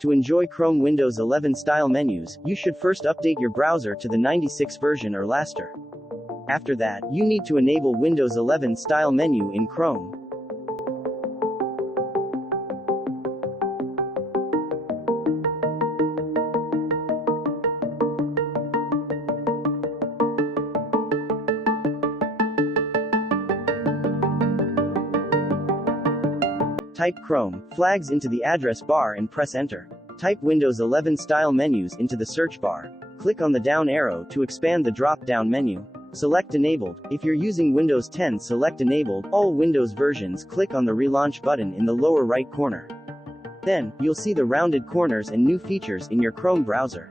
To enjoy Chrome Windows 11 style menus, you should first update your browser to the 96 version or later. After that, you need to enable Windows 11 style menu in Chrome. Type Chrome flags into the address bar and press Enter. Type Windows 11 style menus into the search bar. Click on the down arrow to expand the drop-down menu. Select Enabled. If you're using Windows 10, select Enabled all Windows versions. Click on the Relaunch button in the lower right corner. Then, you'll see the rounded corners and new features in your Chrome browser.